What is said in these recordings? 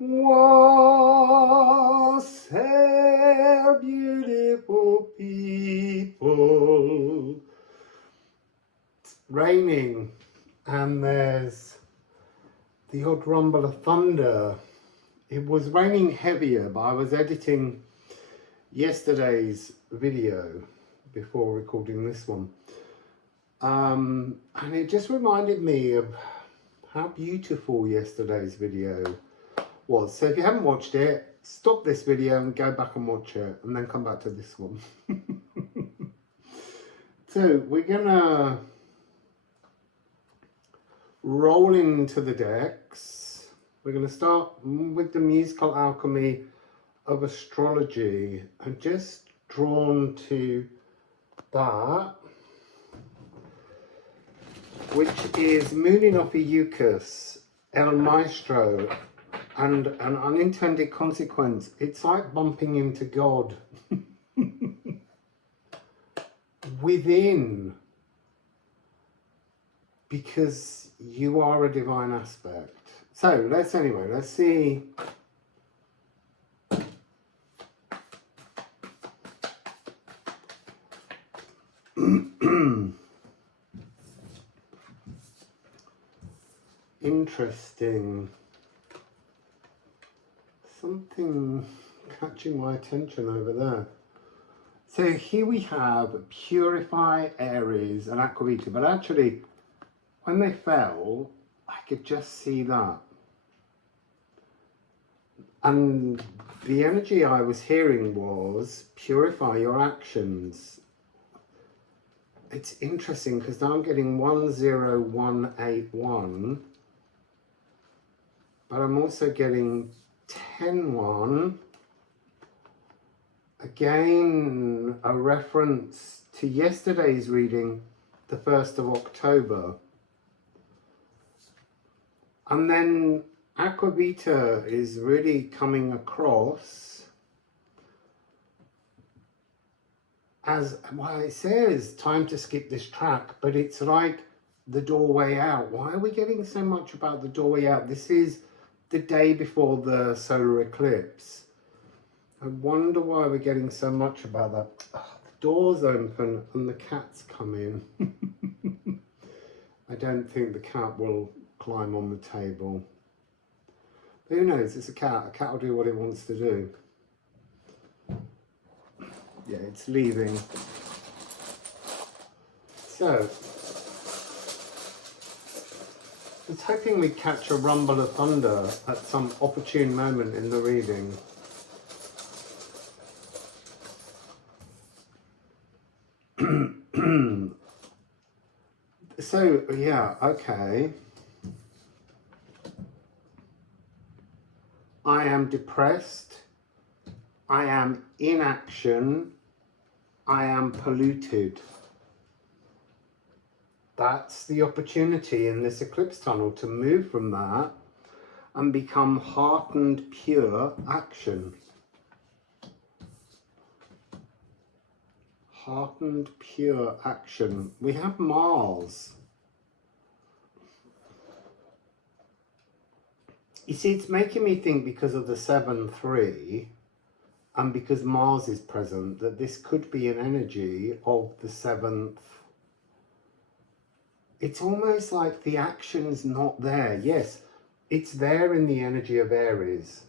Wassail, beautiful people. It's raining and there's the odd rumble of thunder. It was raining heavier, but I was editing yesterday's video before recording this one. And it just reminded me of how beautiful yesterday's video was. So if you haven't watched it, stop this video and go back and watch it and then come back to this one. So we're gonna roll into the decks. We're gonna start with the musical alchemy of astrology. I'm just drawn to that, which is Mooning off Eucus, El Maestro, and an unintended consequence. It's like bumping into God within, because you are a divine aspect. So let's see. Interesting. Something catching my attention over there. So here we have Purify, Aries and Aquavita, but actually when they fell I could just see that, and the energy I was hearing was purify your actions. It's interesting because now I'm getting 10181, but I'm also getting 101. Again, a reference to yesterday's reading, the 1st of October. And then Aquavita is really coming across as, well, it says time to skip this track, but it's like the doorway out. Why are we getting so much about the doorway out? This is the day before the solar eclipse. I wonder why we're getting so much about that. Oh, the door's open and the cat's come in. I don't think the cat will climb on the table. But who knows, it's a cat. A cat will do what it wants to do. Yeah, it's leaving. So, I was hoping we'd catch a rumble of thunder at some opportune moment in the reading. So, yeah, okay. I am depressed. I am in action. I am polluted. That's the opportunity in this eclipse tunnel, to move from that and become heartened, pure action. Heartened, pure action. We have Mars. You see, it's making me think, because of the 7-3 and because Mars is present, that this could be an energy of the 7th. It's almost like the action's not there. Yes, it's there in the energy of Aries.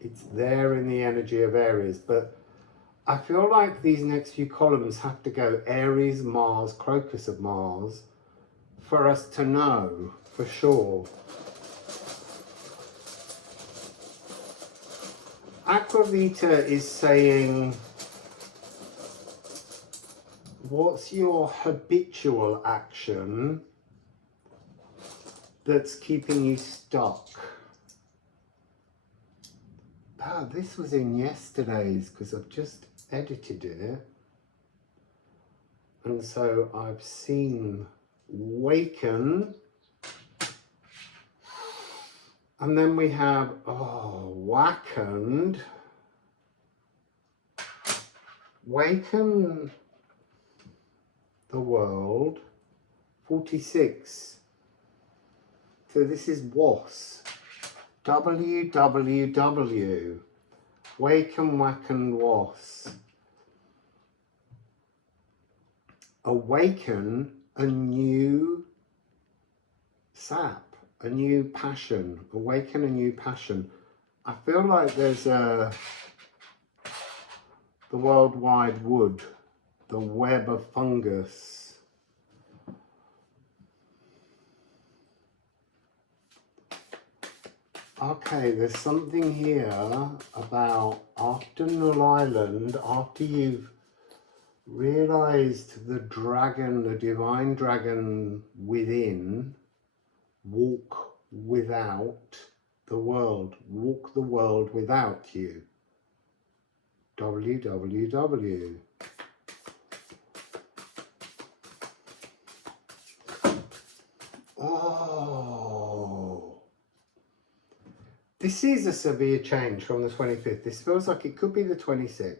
It's there in the energy of Aries, but I feel like these next few columns have to go Aries, Mars, Crocus of Mars, for us to know for sure. Aquavita is saying, what's your habitual action that's keeping you stuck? Ah, this was in yesterday's because I've just edited it. And so I've seen Waken. And then we have, Wakened. Waken the world, 46. So this is WAS. WWW. Waken, Wacken, Was. Awaken a new sap, a new passion. Awaken a new passion. I feel like there's the worldwide wood, the web of fungus. Okay, there's something here about after Null Island, after you've realized the dragon, the divine dragon within, walk without the world, walk the world without you. WWW. Oh, this is a severe change from the 25th. This feels like it could be the 26th.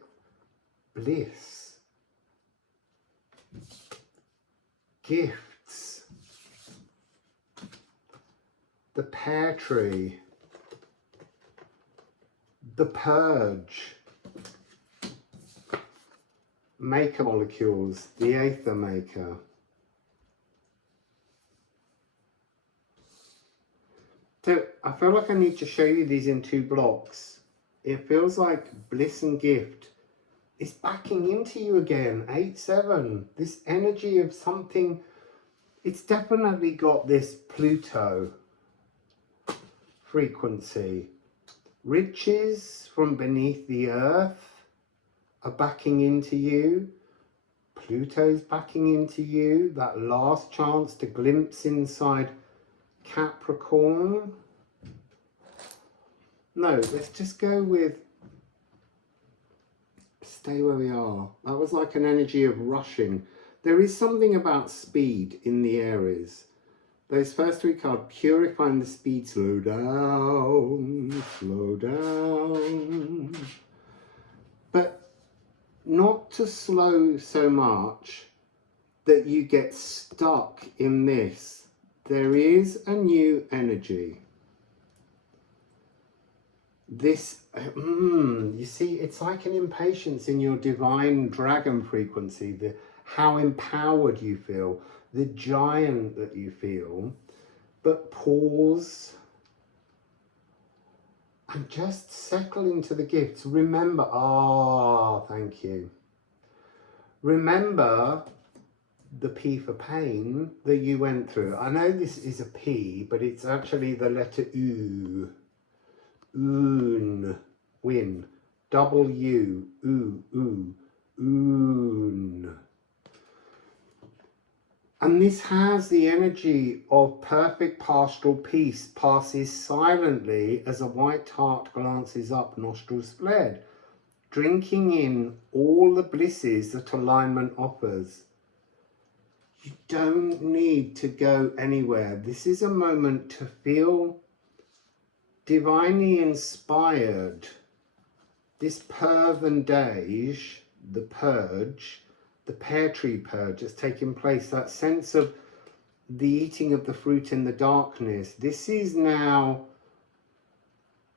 Bliss. Gifts. The pear tree. The purge. Maker molecules. The aether maker. So I feel like I need to show you these in 2 blocks. It feels like bliss and gift is backing into you again. 8-7. This energy of something. It's definitely got this Pluto frequency. Riches from beneath the earth are backing into you. Pluto's backing into you. That last chance to glimpse inside Capricorn. No, let's just go with stay where we are. That was like an energy of rushing. There is something about speed in the Aries. Those first 3 cards, purifying the speed, slow down, slow down. But not to slow so much that you get stuck in this. There is a new energy. This, you see, it's like an impatience in your divine dragon frequency, how empowered you feel, the giant that you feel. But pause and just settle into the gifts. Remember, thank you. Remember the P for pain that you went through. I know this is a P, but it's actually the letter U. Oon, win. W, oon. And this has the energy of perfect pastoral peace, passes silently as a white hart glances up, nostrils flared, drinking in all the blisses that alignment offers. You don't need to go anywhere. This is a moment to feel divinely inspired. This Purvendage, the purge, the pear tree purge that's taking place, that sense of the eating of the fruit in the darkness. This is now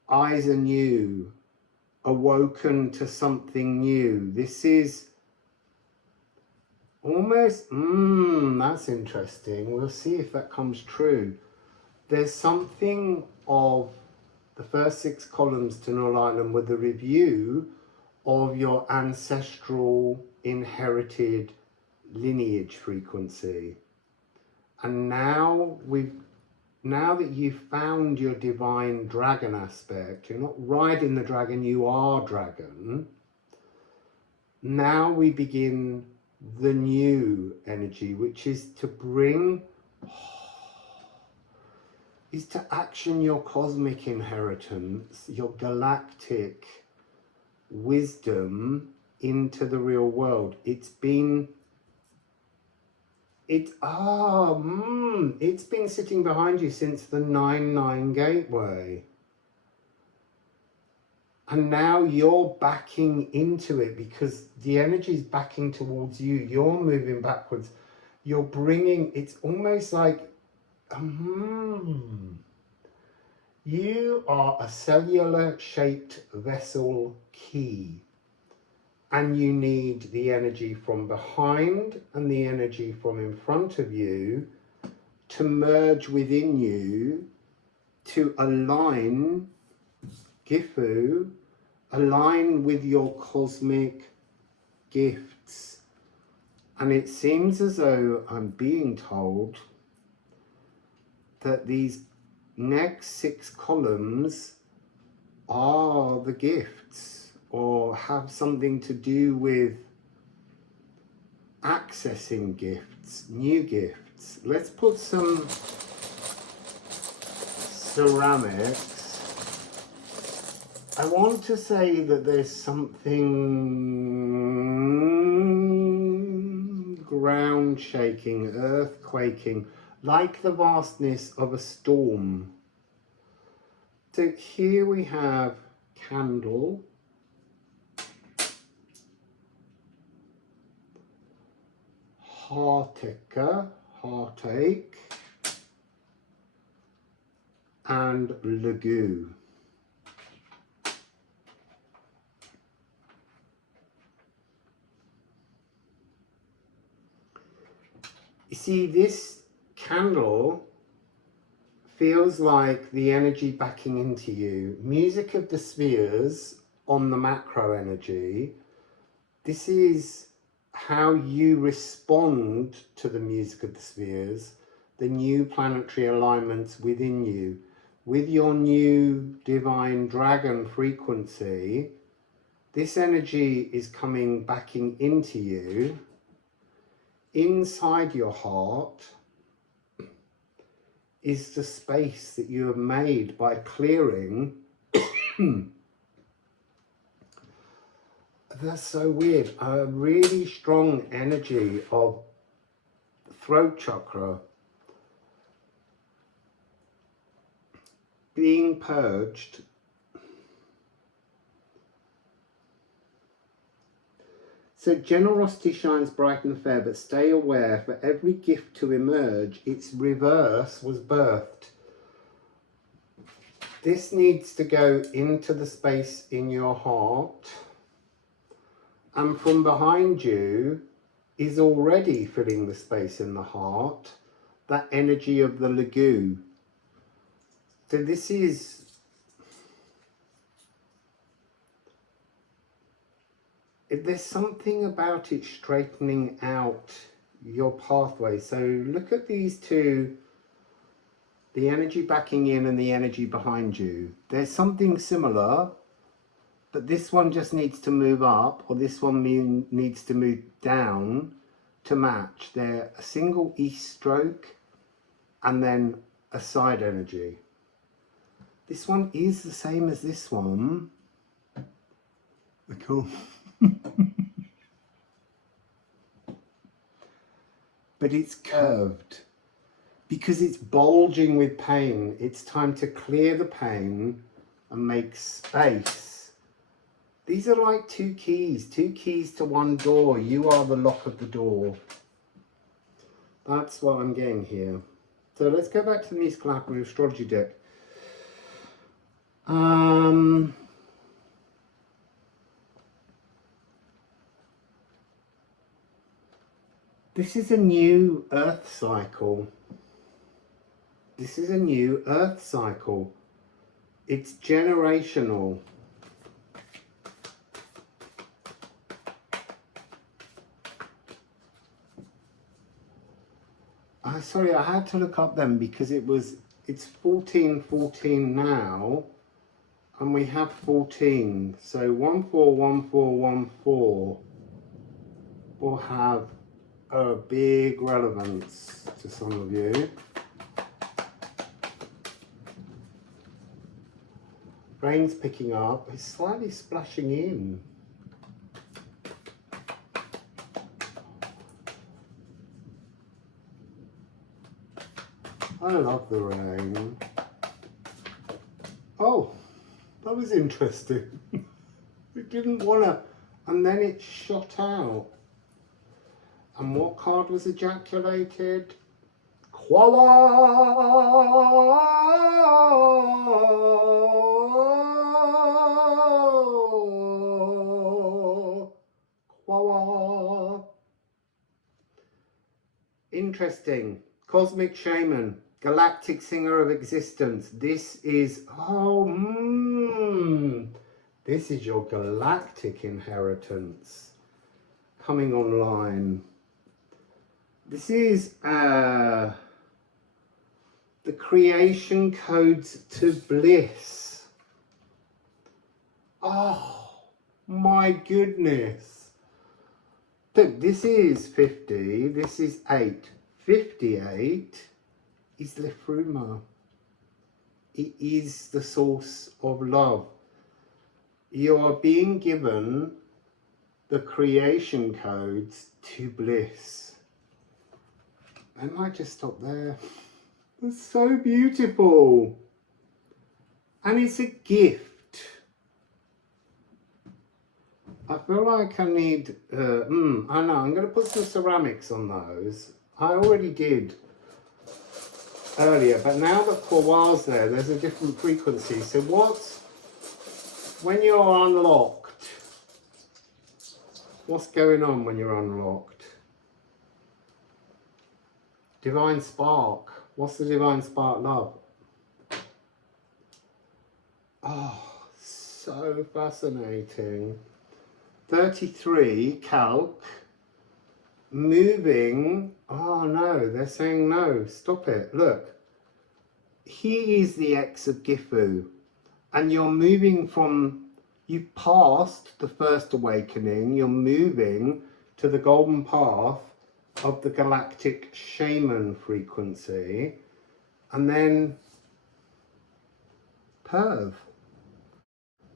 eyes anew, awoken to something new. This is almost, that's interesting. We'll see if that comes true. There's something of the first 6 columns to Null Island with a review of your ancestral inherited lineage frequency. And now that you've found your divine dragon aspect, you're not riding the dragon, you are dragon. Now we begin the new energy, which is to bring is to action your cosmic inheritance, your galactic wisdom into the real world. It's been sitting behind you since the 9-9 gateway. And now you're backing into it because the energy is backing towards you. You're moving backwards. You're bringing, it's almost like You are a cellular shaped vessel key, and you need the energy from behind and the energy from in front of you to merge within you to align Gifu, align with your cosmic gifts. And it seems as though I'm being told that these next 6 columns are the gifts, or have something to do with accessing gifts, new gifts. Let's put some ceramics. I want to say that there's something ground shaking, earth quaking, like the vastness of a storm. So here we have candle, heartache, and lagoon. You see, this candle feels like the energy backing into you. Music of the spheres on the macro energy. This is how you respond to the music of the spheres, the new planetary alignments within you. With your new divine dragon frequency, this energy is coming backing into you, inside your heart. Is the space that you have made by clearing. That's so weird. A really strong energy of throat chakra being purged. So generosity shines bright and fair, but stay aware, for every gift to emerge, its reverse was birthed. This needs to go into the space in your heart, and from behind you is already filling the space in the heart, that energy of the lagoon. So this is there's something about it straightening out your pathway. So look at these two, the energy backing in and the energy behind you. There's something similar, but this one just needs to move up, or this one needs to move down to match. They're a single east stroke and then a side energy. This one is the same as this one. Cool. But it's curved because it's bulging with pain. It's time to clear the pain and make space. These are like two keys to one door. You are the lock of the door. That's what I'm getting here. So let's go back to the musical alchemy astrology deck. This is a new earth cycle. This is a new earth cycle. It's generational. Sorry, I had to look up them because it's 1414 now, and we have 14. So 141414 will have a big relevance to some of you. Rain's picking up. It's slightly splashing in. I love the rain. Oh, that was interesting. It didn't want to, and then it shot out. And what card was ejaculated? Interesting. Cosmic Shaman, Galactic Singer of Existence. This is, this is your galactic inheritance coming online. This is the creation codes to bliss. Oh my goodness. Look, this is 50, this is 8. 58 is Liffruma. It is the source of love. You are being given the creation codes to bliss. I might just stop there. It's so beautiful. And it's a gift. I feel like I need, I know, I'm going to put some ceramics on those. I already did earlier, but now that Kawal's there's a different frequency. So when you're unlocked, what's going on when you're unlocked? Divine Spark. What's the Divine Spark love? Oh, so fascinating. 33, Calc. Moving. Oh no, they're saying no. Stop it. Look. He is the X of Gifu. And you're moving from, you've passed the first awakening. You're moving to the golden path of the galactic shaman frequency. And then Perth.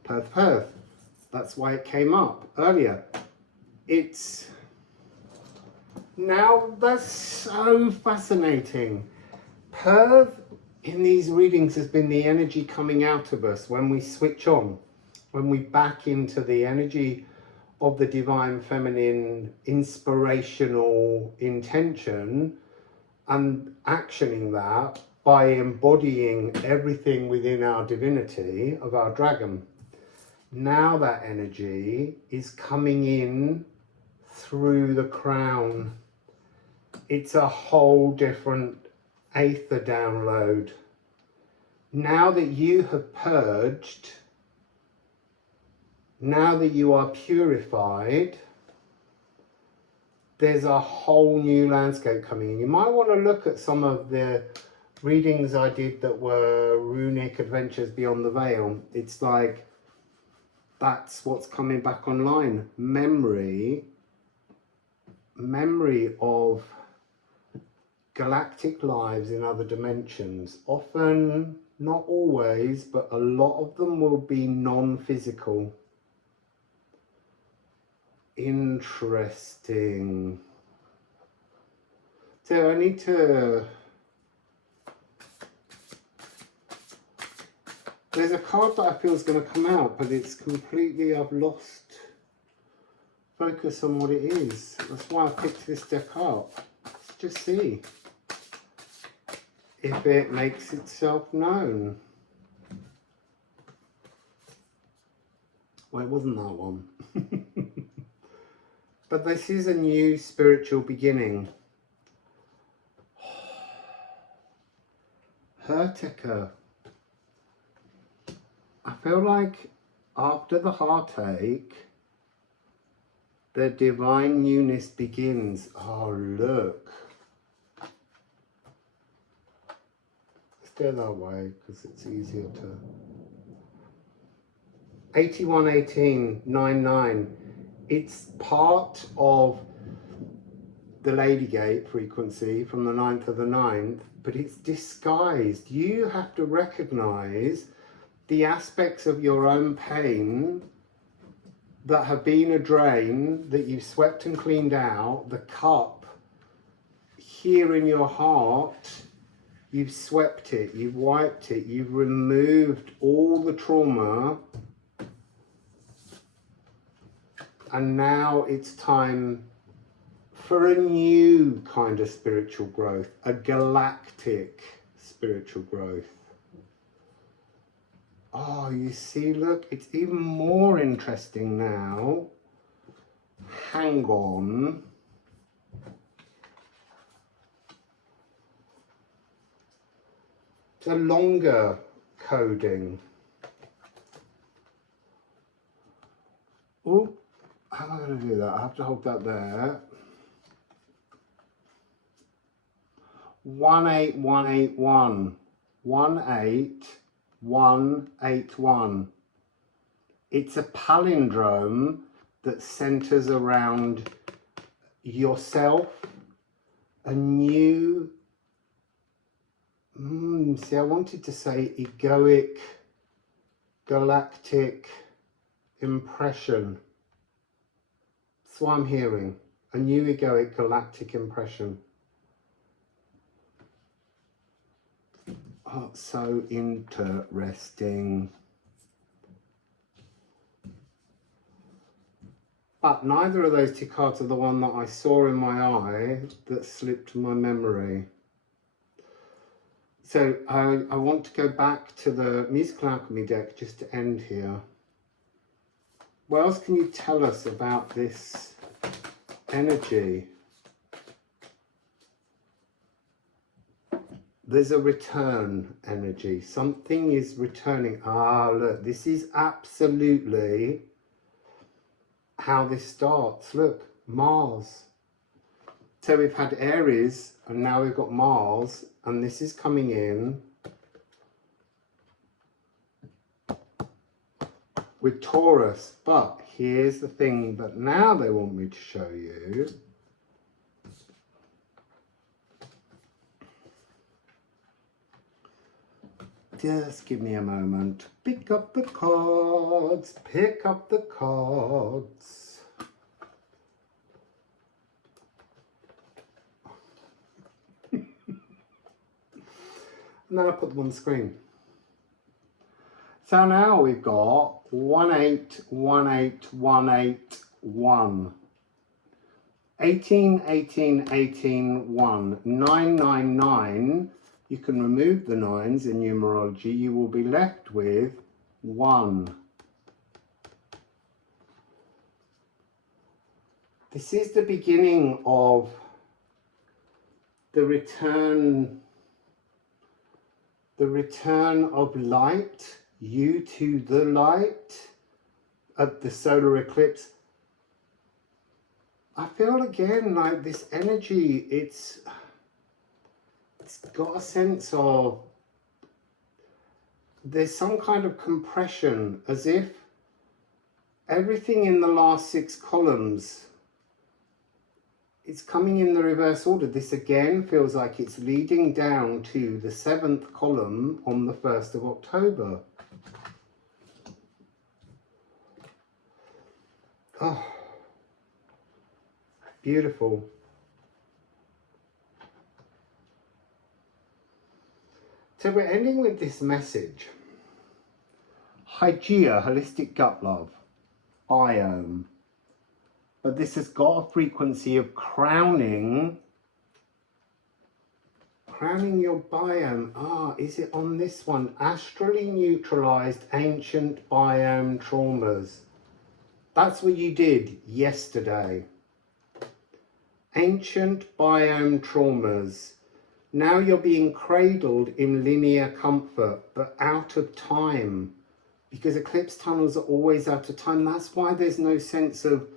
Perth. That's why it came up earlier. It's now, that's so fascinating. Perth in these readings has been the energy coming out of us when we switch on, when we back into the energy of the divine feminine inspirational intention and actioning that by embodying everything within our divinity of our dragon. Now that energy is coming in through the crown. It's a whole different aether download. Now that you have purged, now that you are purified, there's a whole new landscape coming in. You might want to look at some of the readings I did that were runic adventures beyond the veil. It's like, that's what's coming back online. Memory of galactic lives in other dimensions. Often, not always, but a lot of them will be non-physical. Interesting. So I need to... There's a card that I feel is going to come out, but it's completely, I've lost focus on what it is. That's why I picked this deck up. Let's just see if it makes itself known. Well, it wasn't that one. But this is a new spiritual beginning. Hertica. I feel like after the heartache, the divine newness begins. Oh, look. Let's go that way because it's easier to... 811899. It's part of the Lady Gate frequency from the 9th of the 9th, but it's disguised. You have to recognize the aspects of your own pain that have been a drain, that you've swept and cleaned out, the cup here in your heart, you've swept it, you've wiped it, you've removed all the trauma, and now it's time for a new kind of spiritual growth, a galactic spiritual growth. Oh, you see, look, it's even more interesting now. Hang on. It's a longer coding. Oh, how am I going to do that? I have to hold that there. 18181. 18181. It's a palindrome that centers around yourself, a new, see, I wanted to say egoic, galactic impression. That's what I'm hearing, a new egoic galactic impression. Oh, so interesting. But neither of those two cards are the one that I saw in my eye that slipped my memory. So I want to go back to the Musical Alchemy deck just to end here. What else can you tell us about this energy? There's a return energy. Something is returning. Ah, look, this is absolutely how this starts. Look, Mars. So we've had Aries and now we've got Mars, and this is coming in with Taurus. But here's the thing that now they want me to show you. Just give me a moment. Pick up the cards. Pick up the cards. And then I put them on the screen. So now we've got 181818 18 18 18 1 999. You can remove the nines in numerology. You will be left with 1. This is the beginning of the return of light, you to the light at the solar eclipse. I feel again like this energy, it's got a sense of, there's some kind of compression, as if everything in the last 6 columns is coming in the reverse order. This again feels like it's leading down to the 7th column on the 1st of October. Oh, beautiful. So we're ending with this message. Hygeia, holistic gut love, biome. But this has got a frequency of crowning your biome. Ah, is it on this one? Astrally neutralized ancient biome traumas. That's what you did yesterday. Ancient biome traumas. Now you're being cradled in linear comfort, but out of time. Because eclipse tunnels are always out of time. That's why there's no sense of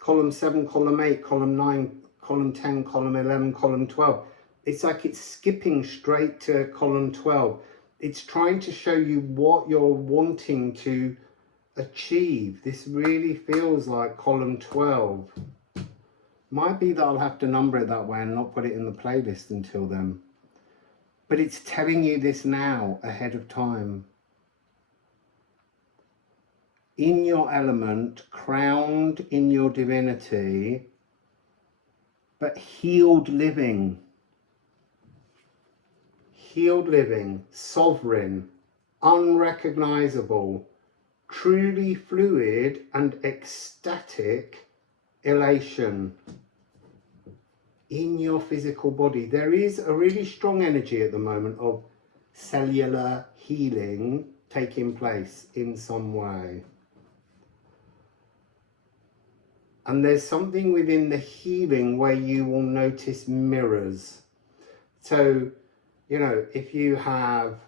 column 7, column 8, column 9, column 10, column 11, column 12. It's like it's skipping straight to column 12. It's trying to show you what you're wanting to achieve. This really feels like column 12. Might be that I'll have to number it that way and not put it in the playlist until then. But it's telling you this now, ahead of time. In your element, crowned in your divinity, but healed living. Healed living, sovereign, unrecognizable, truly fluid and ecstatic elation. in your physical body. There is a really strong energy at the moment of cellular healing taking place in some way. And there's something within the healing where you will notice mirrors. So, you know, if you have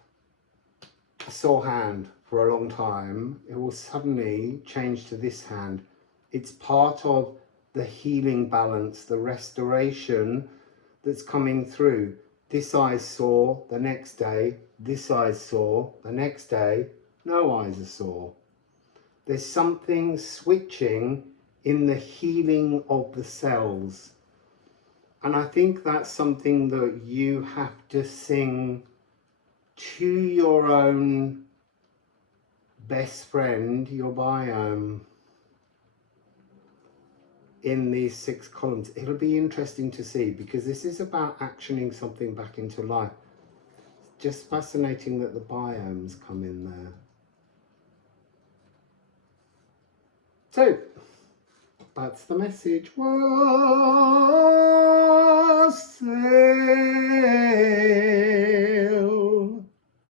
a sore hand for a long time, it will suddenly change to this hand. It's part of the healing balance, the restoration that's coming through. This eye's sore, the next day, this eye's sore, the next day, no eyes are sore. There's something switching in the healing of the cells. And I think that's something that you have to sing to your own best friend, your biome, in these 6 columns. It'll be interesting to see, because this is about actioning something back into life. It's just fascinating that the biomes come in there. So that's the message. Wassail.